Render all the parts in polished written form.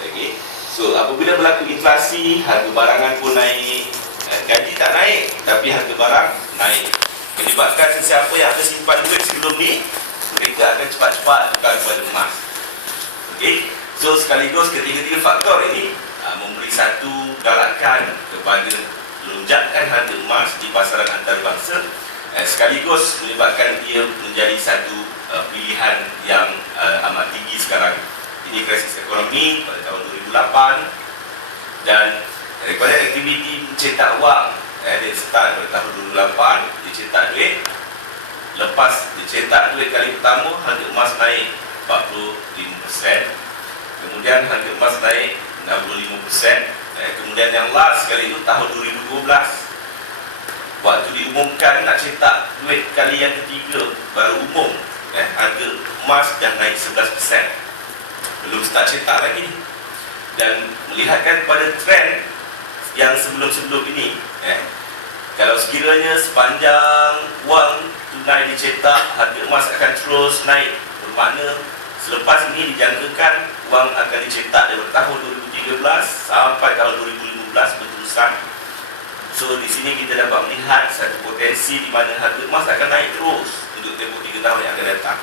Okay. So apabila berlaku inflasi, harga barangan pun naik, gaji tak naik tapi harga barang naik, menyebabkan sesiapa yang ada simpan duit sebelum ni, mereka akan cepat-cepat tukar kepada emas. Okay. So sekaligus ketiga-tiga faktor ini memberi satu galakan kepada lonjakan harga emas di pasaran antarabangsa, sekaligus menyebabkan ia menjadi satu pilihan yang amat tinggi sekarang. Ini krisis ekonomi pada tahun 2008 dan daripada aktiviti mencetak wang, dia start pada tahun 2008, dicetak duit. Lepas dicetak duit kali pertama, harga emas naik 45%, kemudian harga emas naik 65%, kemudian yang last sekali itu tahun 2012, waktu diumumkan nak cetak duit kali yang ketiga, baru umum, harga emas dah naik 11%. Belum start cetak lagi. Dan melihatkan pada trend yang sebelum-sebelum ini, kalau sekiranya sepanjang wang tunai dicetak, harga emas akan terus naik, bermakna selepas ini dijangkakan wang akan dicetak dari tahun 2013 sampai tahun 2015 berterusan. So di sini kita dapat melihat satu potensi di mana harga emas akan naik terus untuk tempoh 3 tahun yang akan datang.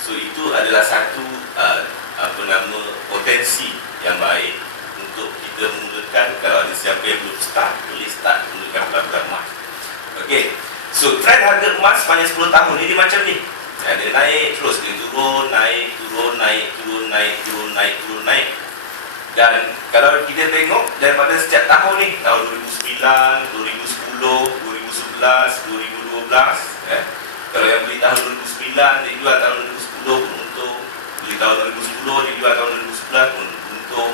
So itu adalah satu potensi yang baik untuk kita memulakan. Kalau ada siapa yang belum start, boleh start menggunakan pelan-pelan emas. Okey. So trend harga emas sepanjang 10 tahun ini macam ni. Dia naik terus, dia turun, naik, turun, naik, turun, naik, turun, naik, turun, naik. Dan kalau kita tengok daripada setiap tahun ni, tahun 2009, 2010, 2011, 2012, kalau yang beli tahun 2009 dia jual tahun 2010 pun untung, beli tahun 2010 dia jual tahun 2011 pun untung,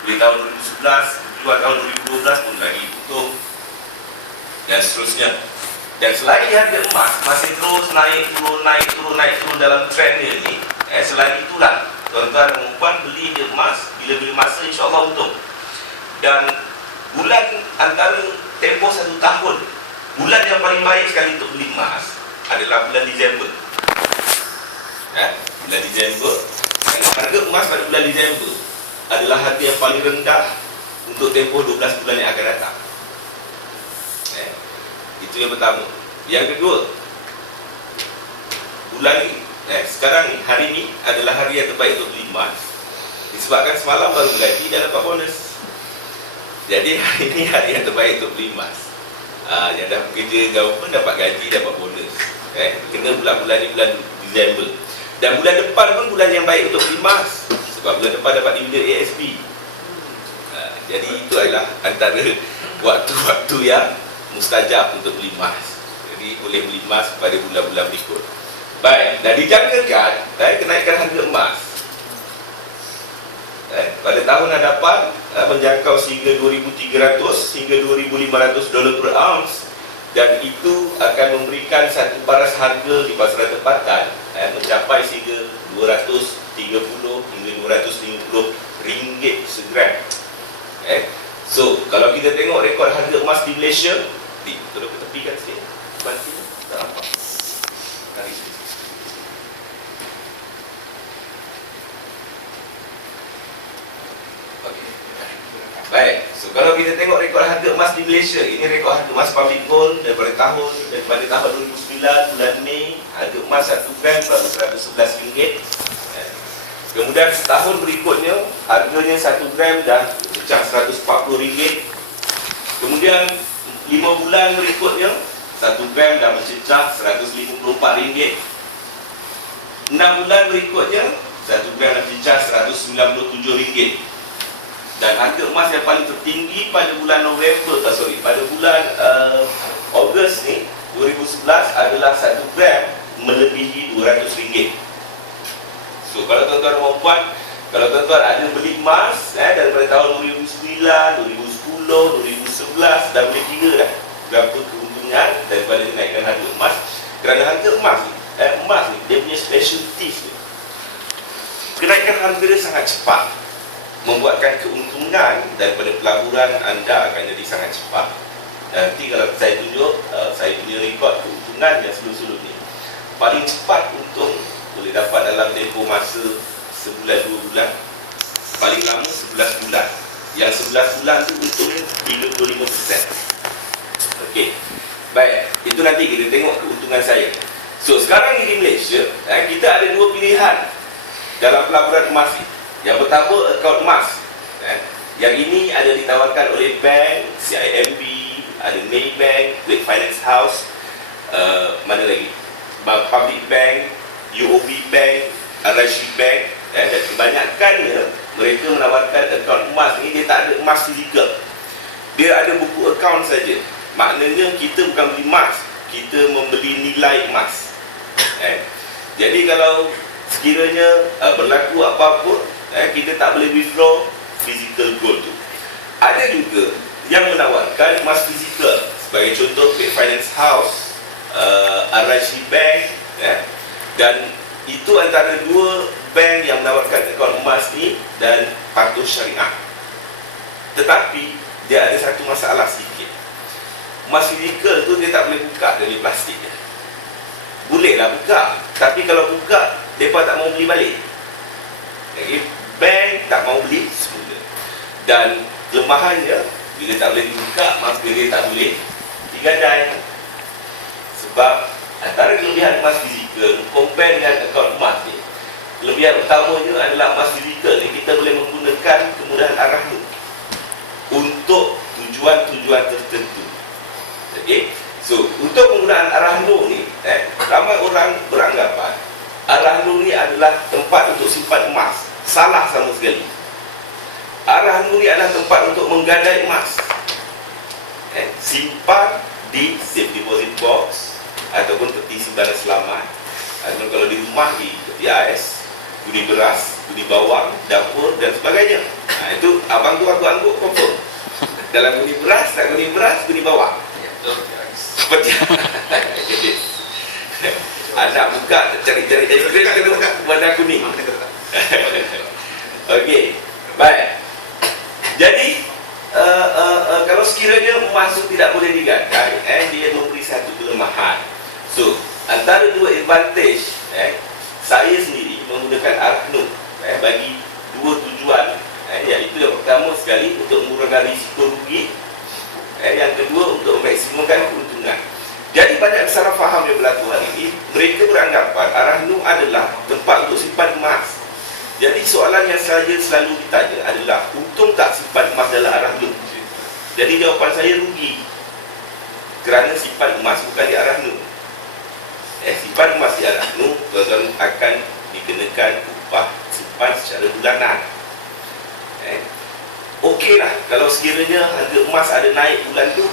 beli tahun 2011 jual tahun 2012 pun lagi untung, dan seterusnya. Dan selagi harga emas masih terus naik turun, naik turun, naik turun dalam trend dia ni, selagi itulah tuan-tuan dan puan beli je emas bila-bila masa, insya-Allah untung. Dan bulan antara tempoh 1 tahun, bulan yang paling baik sekali untuk beli emas adalah bulan Disember. Bulan Disember, kerana harga emas pada bulan Disember adalah harga yang paling rendah untuk tempoh 12 bulan yang akan datang. Itu yang pertama. Yang kedua, bulan ni, sekarang ni, hari ni adalah hari yang terbaik untuk beli emas, disebabkan semalam baru gaji dan dapat bonus. Jadi hari ni hari yang terbaik untuk beli emas. Yang dah bekerja government dapat gaji, dapat bonus. Kena bulan-bulan ni bulan Disember. Dan bulan depan pun bulan yang baik untuk beli emas, sebab bulan depan dapat dividen ASP. Jadi itu adalah antara waktu-waktu yang mustajab untuk beli emas. Jadi boleh beli emas pada bulan-bulan berikut. Baik, dan dijangkakan kenaikan harga emas pada tahun hadapan menjangkau sehingga 2,300 hingga 2,500 dolar per ounce, dan itu akan memberikan satu paras harga di pasaran tempatan mencapai sehingga 230 hingga 250 ringgit segram. So kalau kita tengok rekod harga emas di Malaysia, tolong ke tepi kan sikit, bantu tak nampak. Tarik sikit. Baik, so kalau kita tengok rekod harga emas di Malaysia, ini rekod harga emas public gold daripada tahun 2009 bulan Mei, harga emas 1 gram baru RM111. Kemudian setahun berikutnya, harganya 1 gram dah pecah RM140. Kemudian 5 bulan berikutnya, 1 gram dah mencecah RM154. 6 bulan berikutnya, 1 gram dah pecah RM197. Dan harga emas yang paling tertinggi pada bulan pada bulan Ogos ni 2011 adalah 1 gram melebihi RM200. So kalau tuan-tuan dan puan, kalau tuan-tuan ada beli emas daripada tahun 2009, 2010, 2011, dah boleh kira dah berapa keuntungan daripada kenaikan harga emas. Kerana harga emas ni dia punya specialties ni, kenaikan harga dia sangat cepat, membuatkan keuntungan daripada pelaburan anda akan jadi sangat cepat. Nanti kalau saya tunjuk, saya punya rekod keuntungan yang sebelum-sebelum ni, paling cepat untung boleh dapat dalam tempoh masa sebulan 2 bulan paling lama 11 bulan. Yang 11 bulan tu untungnya 35%. Okey. Baik, itu nanti kita tengok keuntungan saya. So, sekarang di Malaysia, kita ada dua pilihan dalam pelaburan emas ni. Yang pertama, akaun emas. Yang ini ada ditawarkan oleh bank, CIMB, ada Maybank, Great Finance House, mana lagi? Public Bank, UOB Bank, RRC Bank, dan kebanyakannya mereka menawarkan akaun emas ni. Dia tak ada emas fizikal, dia ada buku akaun saja. Maknanya kita bukan beli emas, kita membeli nilai emas. Jadi kalau sekiranya berlaku apa-apa, kita tak boleh withdraw physical gold tu. Ada juga yang menawarkan emas fizikal, sebagai contoh Great Finance House, RRC Bank, dan itu antara dua bank yang menawarkan akaun emas ni dan patuh syariah. Tetapi dia ada satu masalah sedikit. Emas fizikal tu dia tak boleh buka dari plastik je. Bolehlah buka, tapi kalau buka, mereka tak mau beli balik. Okay? Bank tak mau beli semula. Dan kelemahannya, bila tak boleh dibuka, maka dia tak boleh digadai. Sebab antara kelebihan emas fizikal compare dengan akaun emas ni, kelebihan utamanya adalah emas fizikal ni kita boleh menggunakan kemudahan arah nu untuk tujuan-tujuan tertentu. Okey. So, untuk penggunaan arah nu ni, ramai orang beranggapan arah nu ni adalah tempat untuk simpan emas. Salah sama sekali. Arah nu ni adalah tempat untuk menggadai emas. Simpan di safe deposit box ataupun peti simpanan selamat, ataupun kalau di rumah di peti ais, guni beras, guni bawang, dapur dan sebagainya. Itu abang tu aku angguk confirm. Dalam guni beras, tak guni beras, guni bawang. Seperti anak buka cari-cari aiskrim kena warna kuning. Okey, baik. Jadi kalau sekiranya emas itu tidak boleh digadai, dia memberi satu kelemahan. So, antara dua advantage, saya sendiri menggunakan arah nu bagi dua tujuan, iaitu yang pertama sekali untuk mengurangkan risiko rugi, yang kedua untuk memaksimumkan keuntungan. Jadi banyak salah faham yang berlaku hari ini. Mereka beranggapan arah nu adalah tempat untuk simpan emas. Jadi soalan yang saya selalu ditanya adalah, untung tak simpan emas dalam arah nu? Jadi jawapan saya, rugi. Kerana simpan emas bukan di arah nu. Simpan emas di arah nu, tuan-tuan akan dikenakan upah simpan secara bulanan. Okeylah kalau sekiranya harga emas ada naik bulan tu,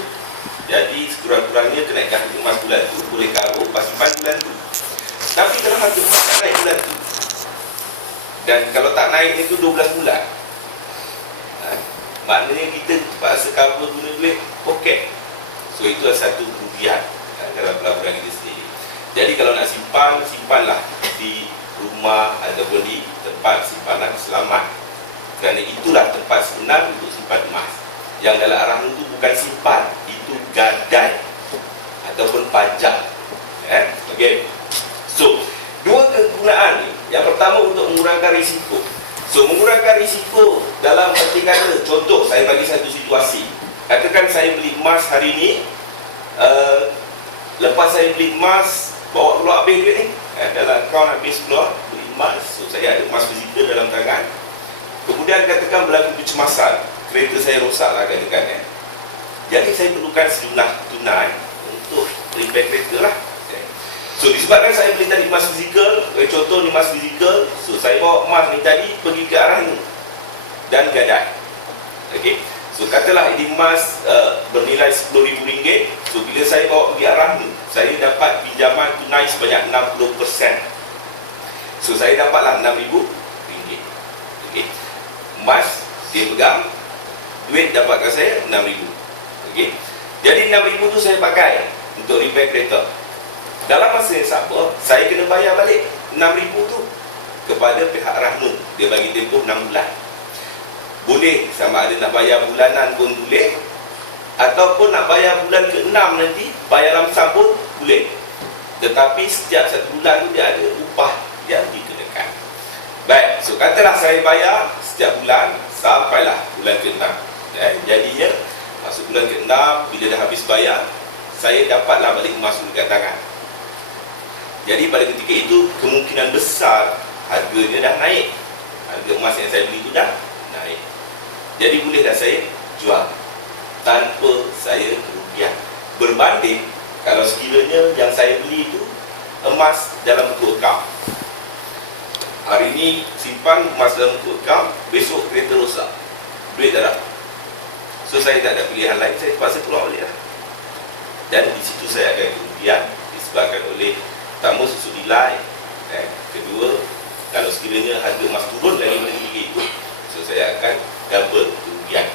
jadi sekurang-kurangnya kenaikan harga emas bulan tu boleh cover upah simpan bulan tu. Tapi kalau harga emas tak naik bulan tu, dan kalau tak naik itu 12 bulan, maknanya kita terpaksa cover guna duit poket. So itu adalah satu kerugian dalam pelaburan kita sendiri. Jadi kalau nak simpan, simpanlah di rumah ataupun di tempat simpanan selamat. Kerana itulah tempat sebenar untuk simpan emas. Yang dalam arah itu bukan simpan, itu gadai ataupun pajak. Okey. So, dua kegunaan ni. Yang pertama untuk mengurangkan risiko. So, mengurangkan risiko dalam arti kata, contoh saya bagi satu situasi. Katakan saya beli emas hari ni, lepas saya beli emas, bawa keluar habis duit ni, dalam akaun habis keluar beli emas. So, saya ada emas fizikal dalam tangan. Kemudian katakan berlaku kecemasan, kereta saya rosak lah katakan. Jadi saya perlukan sejumlah tunai untuk repair kereta lah. So disebabkan saya beli tadi emas fizikal, contoh ni emas fizikal, so saya bawa emas ni tadi pergi ke arah ni dan gadai. Okey. So katalah ini emas bernilai RM10,000. So bila saya bawa pergi arah ni, saya dapat pinjaman tunai sebanyak 60%. So saya dapatlah RM6,000. Okey. Emas dia pegang, duit dapatkan saya RM6,000. Okey. Jadi RM6,000 tu saya pakai untuk repair kereta. Dalam masa yang sama, saya kena bayar balik RM6,000 tu kepada pihak Rahnu. Dia bagi tempoh 6 bulan. Boleh sama ada nak bayar bulanan pun boleh, ataupun nak bayar bulan ke-6 nanti bayar lamsam pun boleh. Tetapi setiap 1 bulan tu dia ada upah yang dikenakan. Baik, so katalah saya bayar setiap bulan sampailah bulan ke-6. Jadinya masuk bulan ke-6, bila dah habis bayar, saya dapatlah balik emas dekat tangan. Jadi pada ketika itu kemungkinan besar harganya dah naik. Harga emas yang saya beli itu dah naik. Jadi boleh dah saya jual tanpa saya kerugian. Berbanding kalau sekiranya yang saya beli itu emas dalam bentuk account. Hari ini simpan emas dalam bentuk account, besok kereta rosak, duit tak ada. So saya tak ada pilihan lain, saya terpaksa keluar balik lah. Dan di situ saya akan kerugian disebabkan oleh pertama susu nilai, kedua kalau sekiranya harga emas turun lagi pada ketika itu, so saya akan double kerugian.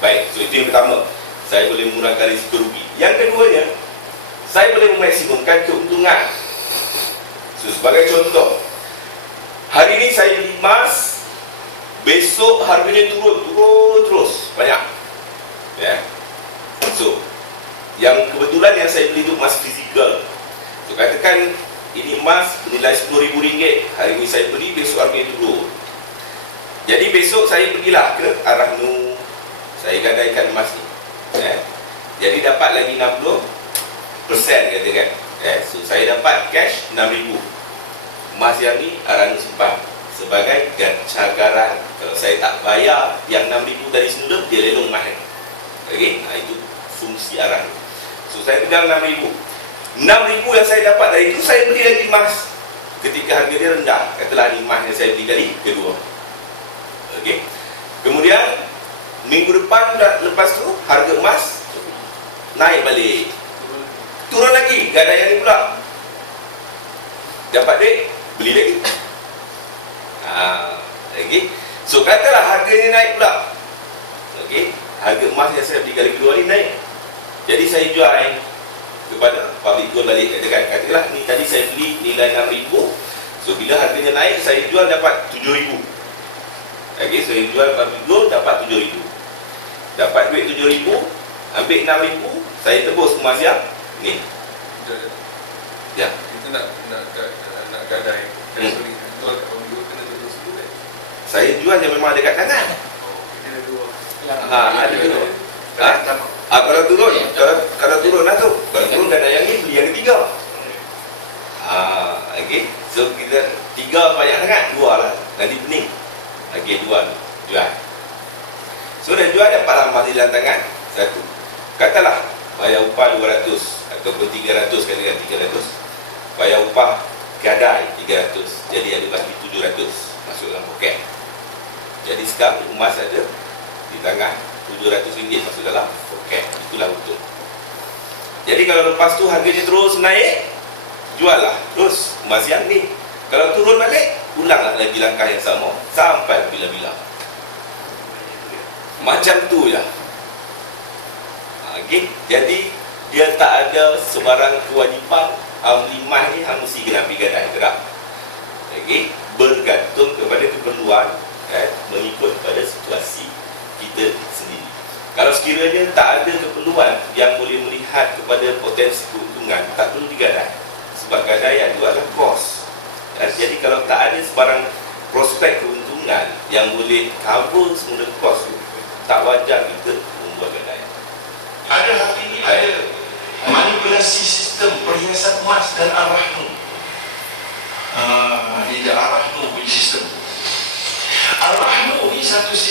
Baik, so itu yang pertama, saya boleh mengurangkan risiko rugi. Yang keduanya, saya boleh memaksimumkan keuntungan. So sebagai contoh, hari ini saya beli emas, besok harganya turun terus banyak. So yang kebetulan yang saya beli itu emas fizikal. So katakan ini emas bernilai RM10,000, hari ini saya beli, besok harganya turun. Jadi besok saya pergilah ke arah Nu, saya gadaikan emas ni. Jadi dapat lagi 60% katakan. So saya dapat cash RM6,000. Emas yang ni arah Nu simpan sebagai cagaran. Kalau saya tak bayar yang RM6,000 dari semula, dia lelong emas ni. Okey, itu fungsi arah. So saya pegang RM6,000. RM6,000 yang saya dapat dari itu, saya beli lagi emas ketika harga dia rendah. Katalah ni emas yang saya beli kali kedua. Okey. Kemudian minggu depan lepas tu harga emas naik balik, turun lagi, gadaian ni pula dapat duit, beli lagi. Okey. So katalah harganya naik pula. Okey, harga emas yang saya beli kali kedua ni naik. Jadi saya jual kepada public gold balik. Katakanlah ni tadi saya beli nilai RM6,000. So bila harganya naik, saya jual dapat RM7,000. Okey, saya jual public gold dapat RM7,000. Dapat duit RM7,000, ambil RM6,000, saya tebus emas yang ni. Ya. Kita nak gadai. Sorry, jual kat public gold kena tebus dulu kan? Saya jual yang memang ada kat tangan. Kita dua. Ada dulu. Kalau turun, kalau turun lah tu. Kalau turun gadai yang ni, beli yang ketiga. Okey. So kita tiga banyak sangat, dua lah. Nanti pening. Okey, dua jual. So dah jual, dapatlah emas di dalam tangan satu. Katalah bayar upah 200 ataupun 300, katakan 300. Bayar upah gadai 300. Jadi ada bagi 700 masuk dalam poket. Jadi sekarang emas ada di tangan, RM700 masuk dalam poket. Itulah untung. Jadi kalau lepas tu harganya terus naik, jual lah terus emas yang ni. Kalau turun balik, ulanglah lagi langkah yang sama sampai bila-bila. Macam tu je. Okey, jadi dia tak ada sebarang kewajipan emas ni hang mesti kena ambil gadai, tak? Okey, bergantung kepada keperluan, mengikut pada situasi kita sendiri. Kalau sekiranya tak ada keperluan yang boleh melihat kepada potensi keuntungan, tak perlu digadai. Sebab gadaian itu adalah kos. Jadi kalau tak ada sebarang prospek keuntungan yang boleh cover semula kos tu, tak wajar kita membuat gadaian. Ada hari ini ada manipulasi sistem perhiasan emas dan Ar-Rahnu. Ini Ar-Rahnu punya sistem. Ar-Rahnu ini satu